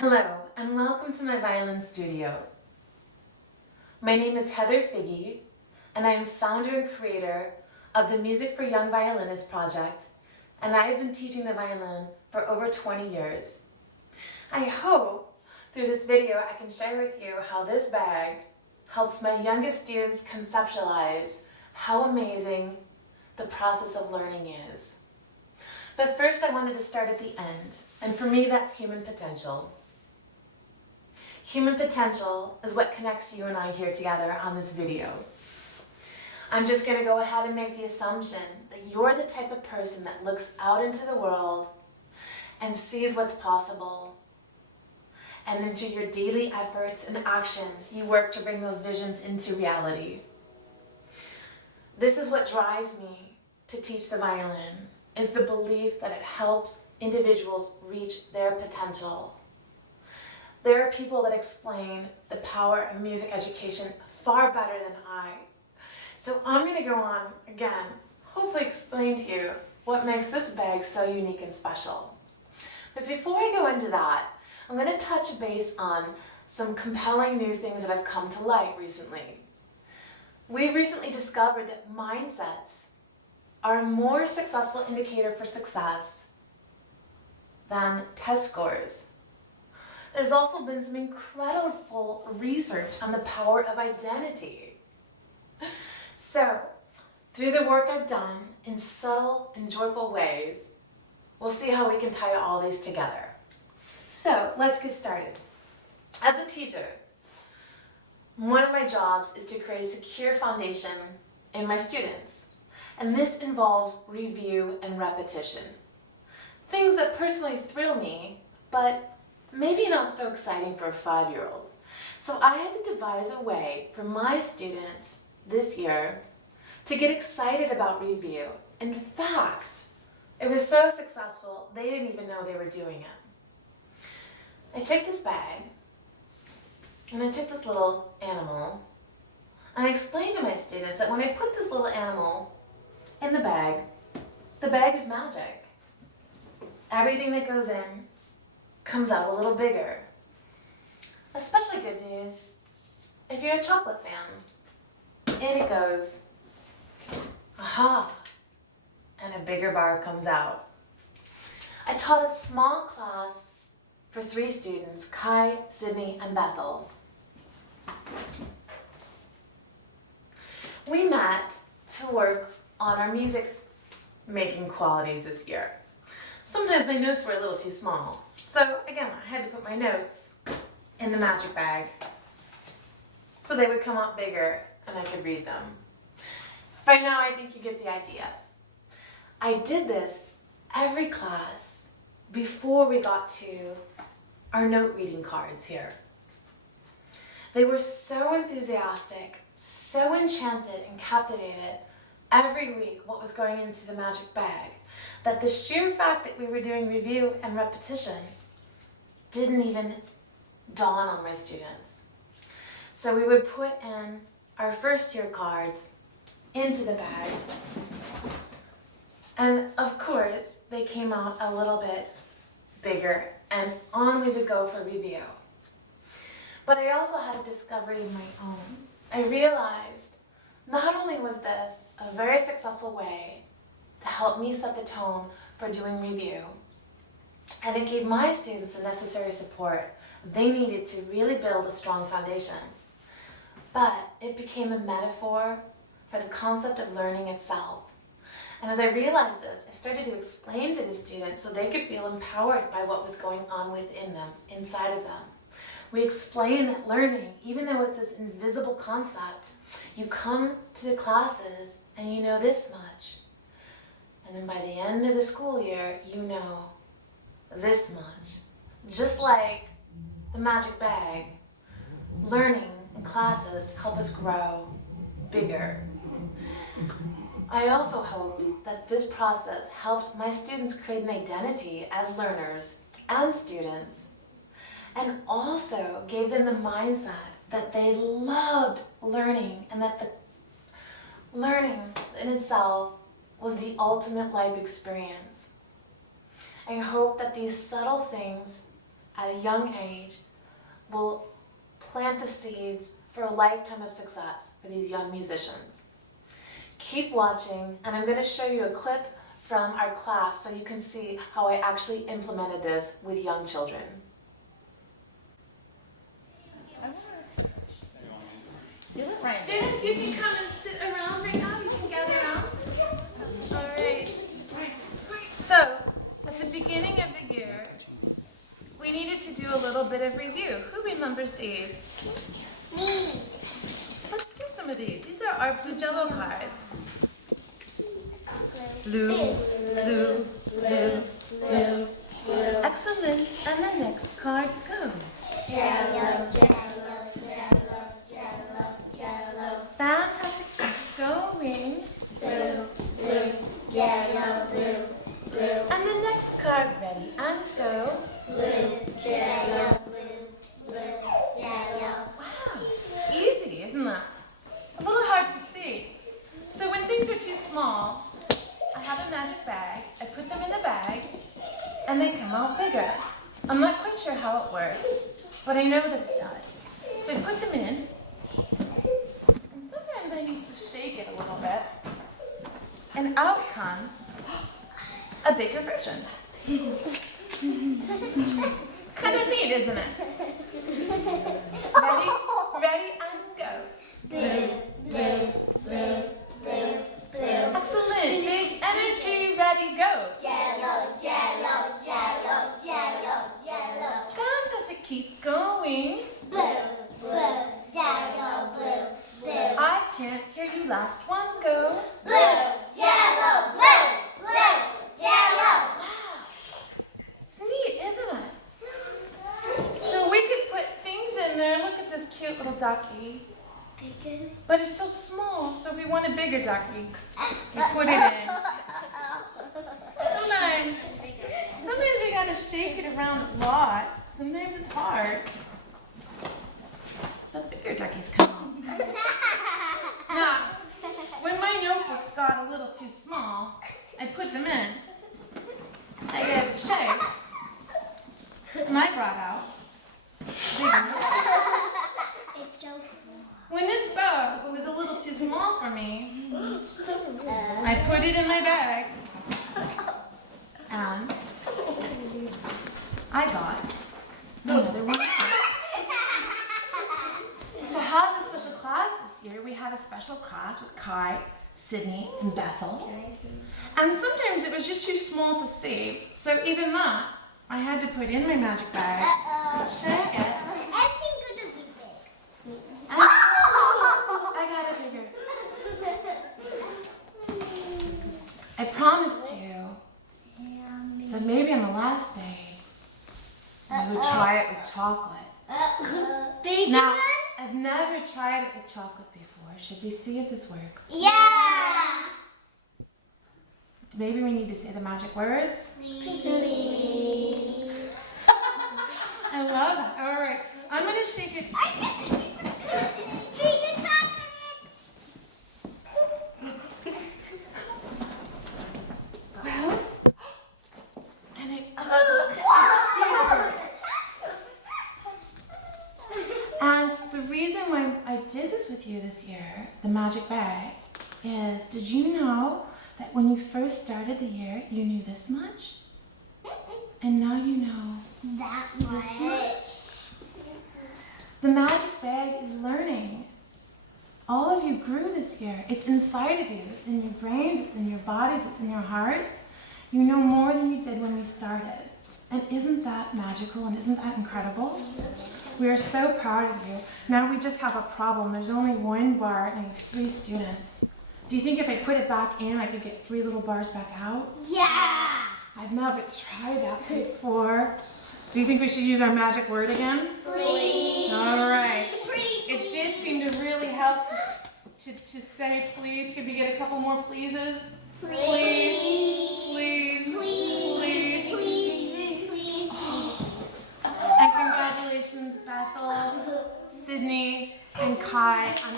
Hello, and welcome to my violin studio. My name is Heather Figge, and I am founder and creator of the Music for Young Violinists project, and I have been teaching the violin for over 20 years. I hope through this video I can share with you how this bag helps my youngest students conceptualize how amazing the process of learning is. But first I wanted to start at the end, and for me that's human potential. Human potential is what connects you and I here together on this video. I'm just going to go ahead and make the assumption that you're the type of person that looks out into the world and sees what's possible. And then through your daily efforts and actions, you work to bring those visions into reality. This is what drives me to teach the violin, is the belief that it helps individuals reach their potential. There are people that explain the power of music education far better than I. So I'm going to go on again, hopefully explain to you what makes this bag so unique and special. But before I go into that, I'm going to touch base on some compelling new things that have come to light recently. We've recently discovered that mindsets are a more successful indicator for success than test scores. There's also been some incredible research on the power of identity. So, through the work I've done in subtle and joyful ways, we'll see how we can tie all these together. So, let's get started. As a teacher, one of my jobs is to create a secure foundation in my students. And this involves review and repetition. Things that personally thrill me, but maybe not so exciting for a 5-year-old. So I had to devise a way for my students this year to get excited about review. In fact, it was so successful, they didn't even know they were doing it. I take this bag, and I took this little animal, and I explained to my students that when I put this little animal in the bag is magic. Everything that goes in comes out a little bigger. Especially good news if you're a chocolate fan. In it goes, aha, and a bigger bar comes out. I taught a small class for 3 students, Kai, Sydney, and Bethel. We met to work on our music making qualities this year. Sometimes my notes were a little too small. So again, I had to put my notes in the magic bag so they would come out bigger and I could read them. By now I think you get the idea. I did this every class before we got to our note reading cards here. They were so enthusiastic, so enchanted and captivated every week what was going into the magic bag, that the sheer fact that we were doing review and repetition didn't even dawn on my students. So we would put in our first year cards into the bag, and of course they came out a little bit bigger, and on we would go for review. But I also had a discovery of my own. I realized not only was this a very successful way to help me set the tone for doing review, and it gave my students the necessary support they needed to really build a strong foundation, but it became a metaphor for the concept of learning itself. And as I realized this, I started to explain to the students so they could feel empowered by what was going on within them, inside of them. We explained that learning, even though it's this invisible concept, you come to the classes and you know this much. And then by the end of the school year, you know this much. Just like the magic bag, learning and classes help us grow bigger. I also hoped that this process helped my students create an identity as learners and students, and also gave them the mindset that they loved learning and that the learning in itself was the ultimate life experience. I hope that these subtle things at a young age will plant the seeds for a lifetime of success for these young musicians. Keep watching, and I'm going to show you a clip from our class so you can see how I actually implemented this with young children. Students, you can come and sit around right now. You can gather around. All right. So, at the beginning of the year, we needed to do a little bit of review. Who remembers these? Me. Let's do some of these. These are our blue Jello cards. Blue, blue, blue, blue. Excellent. And the next card, go. Jello, jello, jello, jello, jello. Fantastic. Keep going. Blue, blue, jello, blue, blue. And the next card, ready and go. Blue, jello, blue, blue, jello. Wow. Easy, isn't that? A little hard to see. So when things are too small, I have a magic bag. I put them in the bag, and they come out bigger. I'm not quite sure how it works, but I know that it does. So I put them in, and sometimes I need to shake it a little bit, and out comes a bigger version. Kind of neat, isn't it? Ready? Ready and go. Blue, blue, blue, blue, blue. Excellent. Big energy. Ready, go. Jello, jello, jello, jello, jello. Fantastic. Keep going. Blue, blue, jello, blue, blue. I can't hear you. Last one. Go. Blue, jello, blue, blue, jello. Wow. It's neat, isn't it? So we could put things in there. Look at this cute little ducky. But it's so small, so if we want a bigger ducky, we put it in. Sometimes we gotta shake it around a lot. Sometimes it's hard. But bigger duckies come on. Now, when my notebooks got a little too small, I put them in. I gave it a shake. And I brought out bigger. It's so cool. When this bow was a little too small for me, I put it in my bag, and I got another one. To have a special class this year, we had a special class with Kai, Sydney, and Bethel. And sometimes it was just too small to see, so even that, I had to put in my magic bag, shake it, I think it's gonna be big. and I got it bigger. I promised you that maybe on the last day, we would try it with chocolate. Big Now, one? I've never tried it with chocolate before. Should we see if this works? Yeah. Maybe we need to say the magic words. Please. I love that. All right, I'm gonna shake it. Drink the chocolate. Well, and it. And the reason why I did this with you this year, the magic bag, is did you know that when you first started the year, you knew this much? And now you know That this much. much? The magic bag is learning. All of you grew this year. It's inside of you. It's in your brains, it's in your bodies, it's in your hearts. You know more than you did when we started. And isn't that magical and isn't that incredible? We are so proud of you. Now we just have a problem. There's only one bar and 3 students. Do you think if I put it back in, I could get 3 little bars back out? Yeah. I've never tried that before. Do you think we should use our magic word again? Please. All right. Pretty It did seem to really help to say please. Could we get a couple more pleases? Please. Please. Please. Please. Please. Please. And congratulations, Bethel, Sydney, and Kai, on